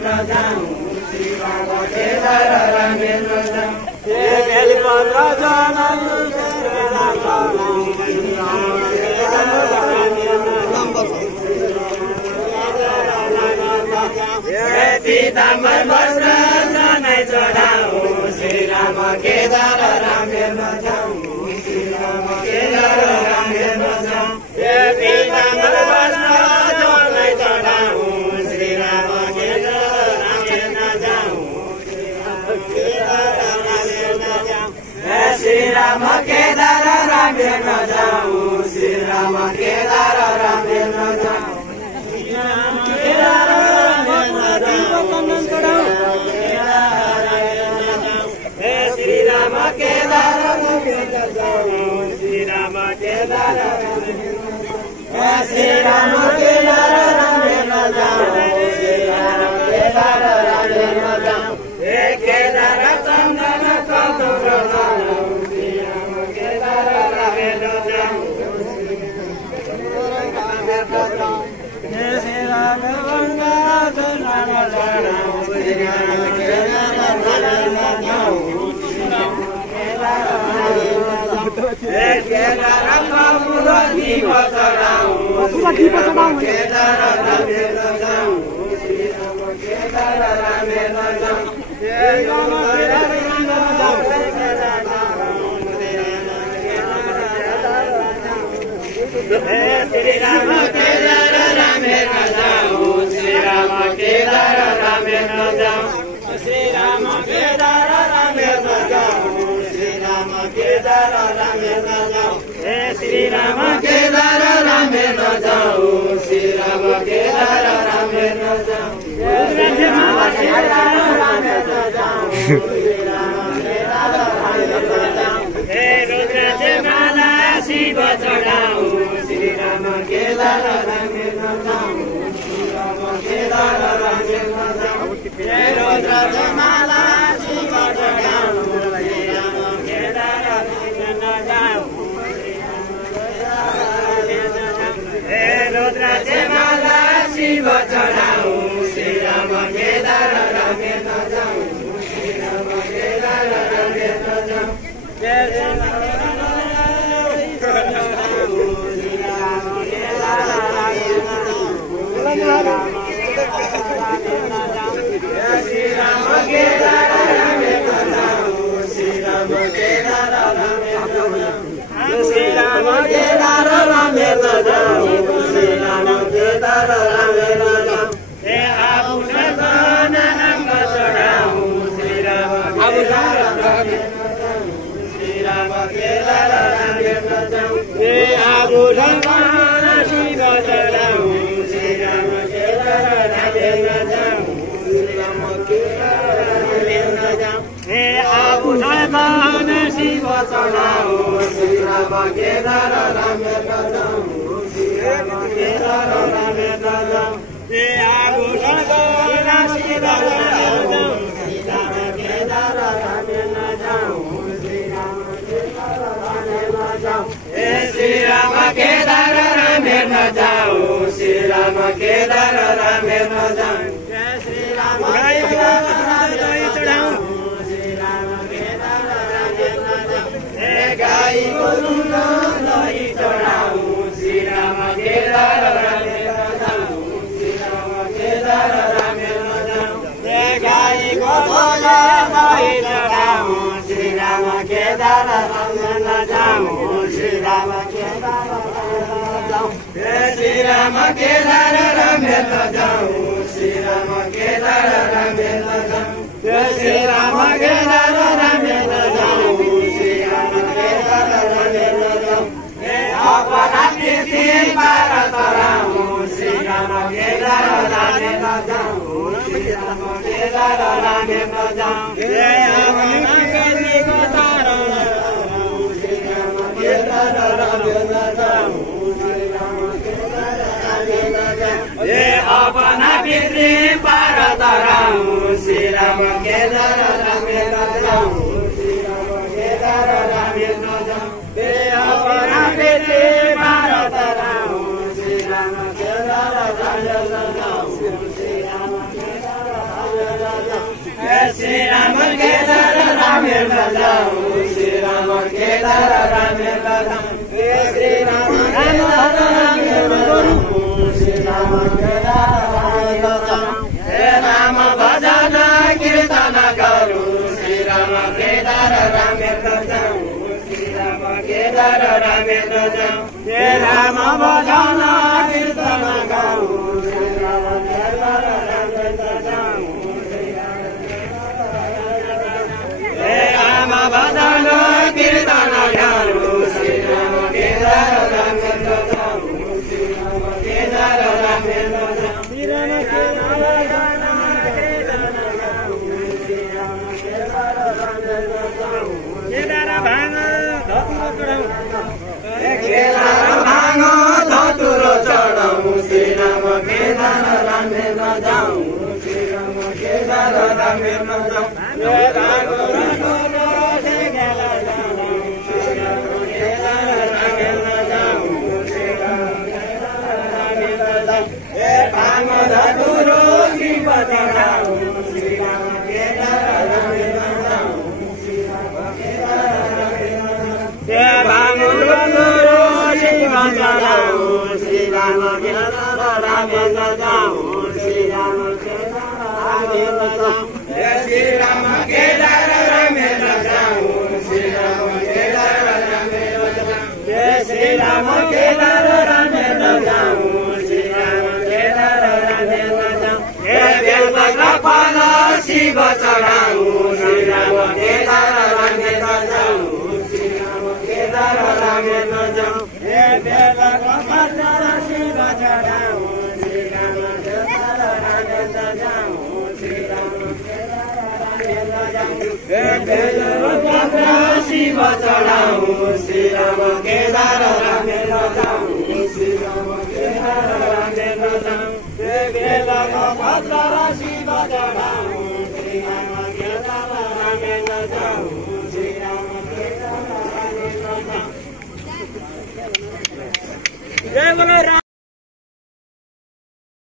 जाऊँ श्रीराम केदार रामेन्द्र जाऊँ बेलपत्र जलाऊँ पीताम्बर वस्त्र जनै चढाऊँ श्रीराम केदार रामेन्द्र जाऊँ श्रीराम केदार रामेन्द्र जाऊँ पीताम्बर वस्त्र जनै चढाऊँ श्रीराम केदार रामेन्द्र जाऊँ श्रीराम केदार रामेन्द्र जाऊँ श्रीराम केदार रामेन्द्र जाऊँ श्रीराम केदार रामेन्द्र जाऊँ श्रीराम केदार श्रीराम केदार रामेन्द्र जाऊँ श्रीराम केदार रामेन्द्र जाऊँ केदार चन्दन चतुर जाऊँ श्रीराम केदार रामेन्द्र जाऊँ श्रीराम गंगा चरण चढाऊँ श्रीराम केदार रामेन्द्र जाऊँ केदार कपूर दीप चढाऊँ केदार रामेन्द्र जाऊँ श्रीराम केदार रामेन्द्र जाऊँ श्रीराम केदार रामेन्द्र जाऊँ श्रीराम केदार रामेन्द्र जाऊँ श्रीराम केदार रामेन्द्र जाऊँ श्रीराम केदार रामेन्द्र जाऊँ श्रीराम केदार रामेन्द्र जाऊँ श्रीराम केदार रामेन्द्र जाऊँ श्रीराम केदार रामेन्द्र जाऊँ रुद्रमाला शिव चढाऊँ श्रीराम केदार रामेन्द्र जाऊँ श्रीराम केदार रामेन्द्र जाऊँ रुद्रमाला शिव चढाऊँ श्रीराम केदार रामेन्द्र जाऊँ रुद्रमाला शिव चढाऊँ श्रीराम केदार रामेन्द्र जाऊँ श्रीराम केदार रामेन्द्र जाऊँ श्रीराम केदार रामेन्द्र जाऊँ श्रीराम केदार रामेन्द्र जाऊँ आभूषण नाम चढाऊँ श्रीराम केदार श्रीराम केदार रामेन्द्र जाऊँ आभूषण शिव चढाऊँ श्रीराम केदार रामेन्द्र जाऊँ श्रीराम केदार रामेन्द्र जाऊँ आभूषण शिव चढाऊँ श्रीराम केदार रामेन्द्र जाऊँ श्रीराम केदार रामेन्द्र जाऊँ आभूषण शिव चढाऊँ श्रीराम केदार रामेन्द्र जाऊँ श्रीराम केदार रामेन्द्र जाऊँ श्रीराम केदार रामेन्द्र जाऊँ श्रीराम केदार रामेन्द्र जाऊँ श्रीराम केदार चढाऊँ गाई गोरु दही चढाऊँ श्रीराम केदार रामेन्द्र जाऊँ श्रीराम केदार रामेन्द्र जाऊँ गाई गोरु दही चढाऊँ श्रीराम केदार रामेन्द्र जाऊँ श्रीराम केदार जाऊँ श्रीराम केदार रामेन्द्र जाऊँ श्रीराम केदार रामेन्द्र जाऊँ श्रीराम केदार रामेन्द्र जाऊँ अपना प्रीति पार तराऊँ श्रीराम केदार रामेन्द्र जाऊँ श्रीराम केदार रामेन्द्र जाऊँ अपना प्रीति तार श्रीराम केदार रामेन्द्र जाऊँ श्रीराम केदार रामेन्द्र जाऊँ अपना प्रीति पार तराऊँ श्रीराम केदार रामेन्द्र जाऊँ श्रीराम केदार रामेन्द्र जाऊँ अपना प्रीति पार तराऊँ श्रीराम केदार रामेन्द्र जाऊँ श्रीराम केदार श्रीराम केदार रामेण जाऊँ श्रीराम केदार रामेण जाऊँ श्रीराम केदार रामेण जाऊँ श्रीराम केदार रामेण जाऊँ हे राम भजन कीर्तन गरौँ श्रीराम केदार रामेण जाऊँ श्रीराम केदार रामेण जाऊँ हे राम भजन कीर्तन गरौँ श्रीराम केदार रामेण जाऊँ हे राम भजन कीर्तन गरौँ श्रीराम केदार रामेण जाऊँ श्रीराम केदार रामेण जाऊँ श्रीराम केदार भाङ धतुरो चढाउँ श्रीराम केदार रामेण जाऊँ श्रीराम केदार रामेण जाऊँ धतुरो शिव चढाउँ श्रीराम केदार रामेण जाऊँ श्रीराम केदार रामेण जाऊँ श्रीराम केदार रामेण जाऊँ श्रीराम केदार रामेण जाऊँ श्रीराम केदार रामेण जाऊँ श्रीराम केदार रामेण जाऊँ श्रीराम केदार रामेण जाऊँ हे बेलपत्र फल शिव चढाऊँ श्रीराम केदार रामेण जाऊँ श्रीराम केदार रामेण जाऊँ हे बेलपत्र फल शिव चढाऊँ श्रीराम केदार रामेण जाऊँ श्रीराम केदार रामेण जाऊँ हे बेलपत्र शिव चढाऊँ श्रीराम केदार रामेण जाऊँ श्रीराम केदार रामेण जाऊँ हे बेलपत्र शिव चढाऊँ